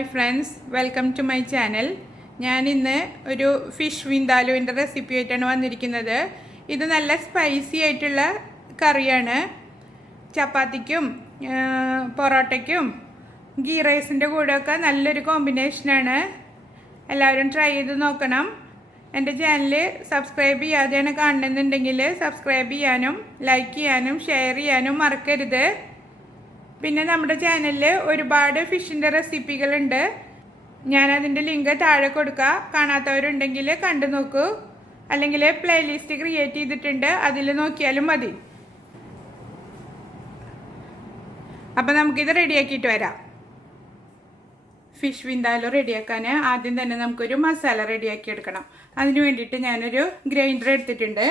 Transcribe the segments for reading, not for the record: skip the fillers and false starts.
Hi friends, welcome to my channel. ഞാനിന്ന് ഒരു fish വിന്താലുവിൻ്റെ recipe ആയിട്ടാണ് വന്നിരിക്കുന്നത്. ഇത് നല്ല സ്പൈസി ആയിട്ടുള്ള കറിയാണ്. ചപ്പാത്തിക്കും പൊറോട്ടയ്ക്കും ഗീ റൈസിൻ്റെ കൂടെയൊക്കെ നല്ലൊരു കോമ്പിനേഷനാണ്. എല്ലാവരും ട്രൈ ചെയ്ത് നോക്കണം. എൻ്റെ ചാനൽ സബ്സ്ക്രൈബ് ചെയ്യാതെയാണ് കാണുന്നുണ്ടെങ്കിൽ സബ്സ്ക്രൈബ് ചെയ്യാനും ലൈക്ക് ചെയ്യാനും ഷെയർ ചെയ്യാനും മറക്കരുത്. പിന്നെ നമ്മുടെ ചാനലിൽ ഒരുപാട് ഫിഷിൻ്റെ റെസിപ്പികളുണ്ട്. ഞാനതിൻ്റെ ലിങ്ക് താഴെ കൊടുക്കാം. കാണാത്തവരുണ്ടെങ്കിൽ കണ്ടു നോക്കൂ. അല്ലെങ്കിൽ പ്ലേലിസ്റ്റ് ക്രിയേറ്റ് ചെയ്തിട്ടുണ്ട്, അതിൽ നോക്കിയാലും മതി. അപ്പം നമുക്കിത് റെഡിയാക്കിയിട്ട് വരാം. ഫിഷ് വിന്താലു റെഡിയാക്കാൻ ആദ്യം തന്നെ നമുക്കൊരു മസാല റെഡിയാക്കി എടുക്കണം. അതിന് വേണ്ടിയിട്ട് ഞാനൊരു ഗ്രൈൻഡർ എടുത്തിട്ടുണ്ട്.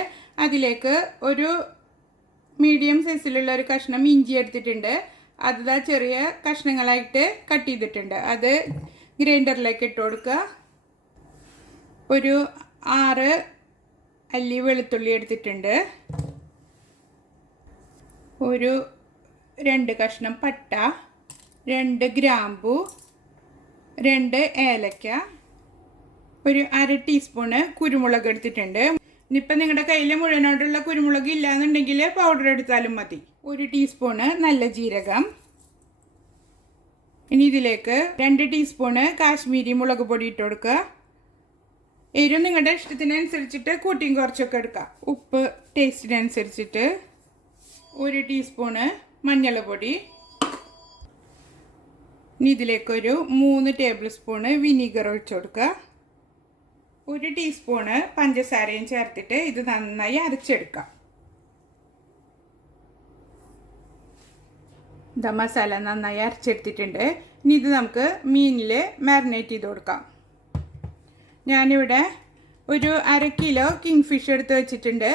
അതിലേക്ക് ഒരു മീഡിയം സൈസിലുള്ള ഒരു കഷ്ണം ഇഞ്ചി എടുത്തിട്ടുണ്ട്. അത് ചെറിയ കഷ്ണങ്ങളായിട്ട് കട്ട് ചെയ്തിട്ടുണ്ട്. അത് ഗ്രൈൻഡറിലേക്ക് ഇട്ട് കൊടുക്കുക. ഒരു 6 അല്ലി വെളുത്തുള്ളി എടുത്തിട്ടുണ്ട്. ഒരു 2 കഷ്ണം പട്ട, 2 ഗ്രാമ്പു, 2 ഏലക്ക, ഒരു 1/2 ടീസ്പൂണ് കുരുമുളക് എടുത്തിട്ടുണ്ട്. ഇനിയിപ്പോൾ നിങ്ങളുടെ കയ്യിൽ മുഴുവനോടുള്ള കുരുമുളക് ഇല്ലാന്നുണ്ടെങ്കിൽ പൗഡർ എടുത്താലും മതി. 1 ടീസ്പൂണ് നല്ല ജീരകം. ഇനി ഇതിലേക്ക് 2 ടീസ്പൂണ് കാശ്മീരി മുളക് പൊടി ഇട്ട് കൊടുക്കുക. എരിവ് നിങ്ങളുടെ ഇഷ്ടത്തിനനുസരിച്ചിട്ട് കൂട്ടിയും കുറച്ചൊക്കെ എടുക്കുക. ഉപ്പ് ടേസ്റ്റിനനുസരിച്ചിട്ട്. 1 ടീസ്പൂണ് മഞ്ഞൾപ്പൊടി. ഇനി ഇതിലേക്കൊരു 3 ടേബിൾ സ്പൂണ് വിനീഗർ ഒഴിച്ചു കൊടുക്കുക. 1 ടീസ്പൂണ് പഞ്ചസാരയും ചേർത്തിട്ട് ഇത് നന്നായി അരച്ചെടുക്കാം. ഇതാ മസാല നന്നായി അരച്ചെടുത്തിട്ടുണ്ട്. ഇനി ഇത് നമുക്ക് മീനിൽ മാരിനേറ്റ് ചെയ്ത് കൊടുക്കാം. ഞാനിവിടെ ഒരു 1/2 കിലോ കിങ് ഫിഷ് എടുത്ത് വെച്ചിട്ടുണ്ട്,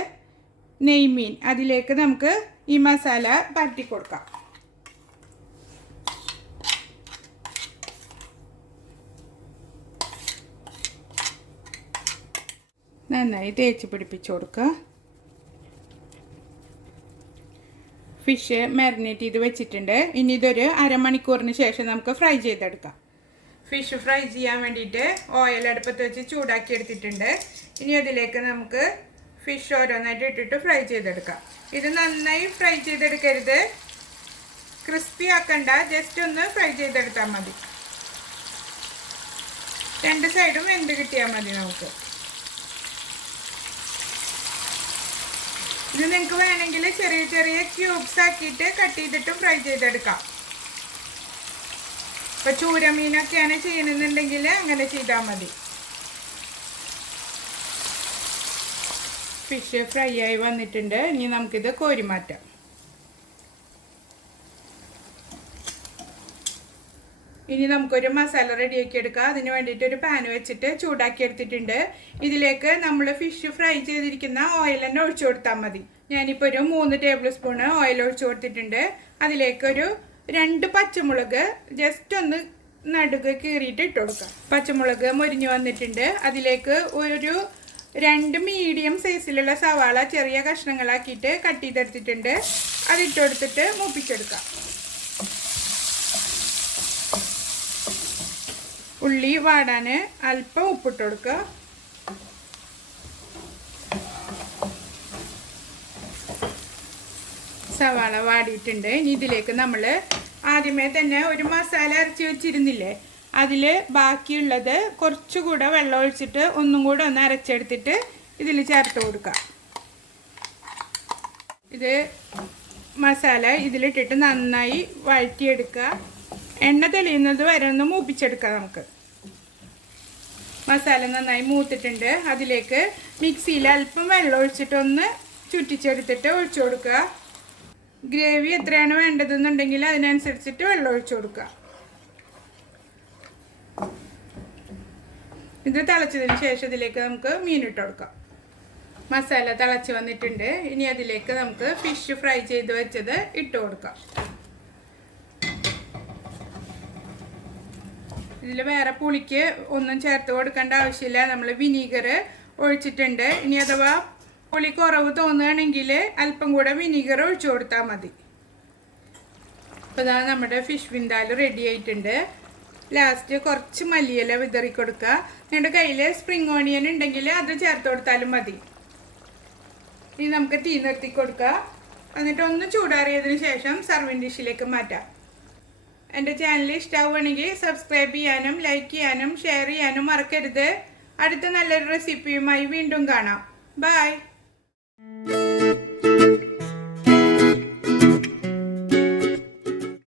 നെയ്മീൻ. അതിലേക്ക് നമുക്ക് ഈ മസാല പരട്ടി കൊടുക്കാം. നന്നായി തേച്ച് പിടിപ്പിച്ച് കൊടുക്കുക. ഫിഷ് മാരിനേറ്റ് ചെയ്ത് വെച്ചിട്ടുണ്ട്. ഇനി ഇതൊരു അരമണിക്കൂറിന് ശേഷം നമുക്ക് ഫ്രൈ ചെയ്തെടുക്കാം. ഫിഷ് ഫ്രൈ ചെയ്യാൻ വേണ്ടിയിട്ട് ഓയിൽ അടുപ്പത്ത് വെച്ച് ചൂടാക്കി എടുത്തിട്ടുണ്ട്. ഇനി അതിലേക്ക് നമുക്ക് ഫിഷ് ഓരോന്നായിട്ട് ഇട്ടിട്ട് ഫ്രൈ ചെയ്തെടുക്കാം. ഇത് നന്നായി ഫ്രൈ ചെയ്തെടുക്കരുത്, ക്രിസ്പി ആക്കണ്ട, ജസ്റ്റ് ഒന്ന് ഫ്രൈ ചെയ്തെടുത്താൽ മതി. 2 സൈഡും വെന്ത് കിട്ടിയാൽ മതി നമുക്ക്. ഇത് നിങ്ങൾക്ക് വേണമെങ്കിൽ ചെറിയ ചെറിയ ക്യൂബ്സ് ആക്കിയിട്ട് കട്ട് ചെയ്തിട്ടും ഫ്രൈ ചെയ്തെടുക്കാം. ഇപ്പോൾ ചൂരമീനൊക്കെയാണ് ചെയ്യണമെന്നുണ്ടെങ്കിൽ അങ്ങനെ ചെയ്താൽ മതി. ഫിഷ് ഫ്രൈ ആയി വന്നിട്ടുണ്ട്. ഇനി നമുക്കിത് കോരി മാറ്റാം. ഇനി നമുക്കൊരു മസാല റെഡിയാക്കി എടുക്കാം. അതിന് വേണ്ടിയിട്ട് ഒരു പാൻ വെച്ചിട്ട് ചൂടാക്കി എടുത്തിട്ടുണ്ട്. ഇതിലേക്ക് നമ്മൾ ഫിഷ് ഫ്രൈ ചെയ്തിരിക്കുന്ന ഓയിൽ തന്നെ ഒഴിച്ചു കൊടുത്താൽ മതി. ഞാനിപ്പോൾ ഒരു 3 ടേബിൾ സ്പൂണ് ഓയിൽ ഒഴിച്ചു കൊടുത്തിട്ടുണ്ട്. അതിലേക്കൊരു 2 പച്ചമുളക് ജസ്റ്റ് ഒന്ന് നടുക്ക് കീറിയിട്ട് ഇട്ട് കൊടുക്കാം. പച്ചമുളക് മൊരിഞ്ഞു വന്നിട്ടുണ്ട്. അതിലേക്ക് ഒരു 2 മീഡിയം സൈസിലുള്ള സവാള ചെറിയ കഷ്ണങ്ങളാക്കിയിട്ട് കട്ട് ചെയ്തെടുത്തിട്ടുണ്ട്. അതിട്ട് കൊടുത്തിട്ട് മൂപ്പിച്ചെടുക്കാം. ഉള്ളി വാടാൻ അല്പം ഉപ്പിട്ട് കൊടുക്കുക. സവാള വാടിയിട്ടുണ്ട്. ഇനി ഇതിലേക്ക് നമ്മൾ ആദ്യമേ തന്നെ ഒരു മസാല അരച്ച് വെച്ചിരുന്നില്ലേ, അതിൽ ബാക്കിയുള്ളത് കുറച്ചുകൂടെ വെള്ളം ഒഴിച്ചിട്ട് ഒന്നും കൂടെ ഒന്ന് അരച്ചെടുത്തിട്ട് ഇതിൽ ചേർത്ത് കൊടുക്കുക. ഇത് മസാല ഇതിലിട്ടിട്ട് നന്നായി വഴറ്റിയെടുക്കുക. എണ്ണ തെളിയുന്നത് വരെ ഒന്ന് മൂപ്പിച്ചെടുക്കാം നമുക്ക്. മസാല നന്നായി മൂത്തിട്ടുണ്ട്. അതിലേക്ക് മിക്സിയിൽ അല്പം വെള്ളം ഒഴിച്ചിട്ട് ഒന്ന് ചുറ്റിച്ചെടുത്തിട്ട് ഒഴിച്ചു കൊടുക്കുക. ഗ്രേവി എത്രയാണ് വേണ്ടതെന്നുണ്ടെങ്കിൽ അതിനനുസരിച്ചിട്ട് വെള്ളം ഒഴിച്ചു കൊടുക്കുക. ഇത് തിളച്ചതിന് ശേഷം ഇതിലേക്ക് നമുക്ക് മീനിട്ട് കൊടുക്കാം. മസാല തിളച്ച് വന്നിട്ടുണ്ട്. ഇനി അതിലേക്ക് നമുക്ക് ഫിഷ് ഫ്രൈ ചെയ്ത് വെച്ചത് ഇട്ട് കൊടുക്കാം. ഇതിൽ വേറെ പുളിക്ക് ഒന്നും ചേർത്ത് കൊടുക്കേണ്ട ആവശ്യമില്ല. നമ്മൾ വിനീഗർ ഒഴിച്ചിട്ടുണ്ട്. ഇനി അഥവാ പുളി കുറവ് തോന്നുകയാണെങ്കിൽ അല്പം കൂടെ വിനീഗർ ഒഴിച്ചു കൊടുത്താൽ മതി. അപ്പോൾ ഇതാ നമ്മുടെ ഫിഷ് വിന്താലു റെഡി ആയിട്ടുണ്ട്. ലാസ്റ്റ് കുറച്ച് മല്ലിയില വിതറി കൊടുക്കുക. നിങ്ങളുടെ കയ്യിൽ സ്പ്രിംഗ് ഓണിയൻ ഉണ്ടെങ്കിൽ അത് ചേർത്ത് കൊടുത്താലും മതി. ഇനി നമുക്ക് തീ നിർത്തി കൊടുക്കുക. എന്നിട്ട് ഒന്ന് ചൂടാറിയതിന് ശേഷം സർവിങ് ഡിഷിലേക്ക് മാറ്റാം. എൻ്റെ ചാനൽ ഇഷ്ടമാവുകയാണെങ്കിൽ സബ്സ്ക്രൈബ് ചെയ്യാനും ലൈക്ക് ചെയ്യാനും ഷെയർ ചെയ്യാനും മറക്കരുത്. അടുത്ത നല്ലൊരു റെസിപ്പിയുമായി വീണ്ടും കാണാം. ബൈ.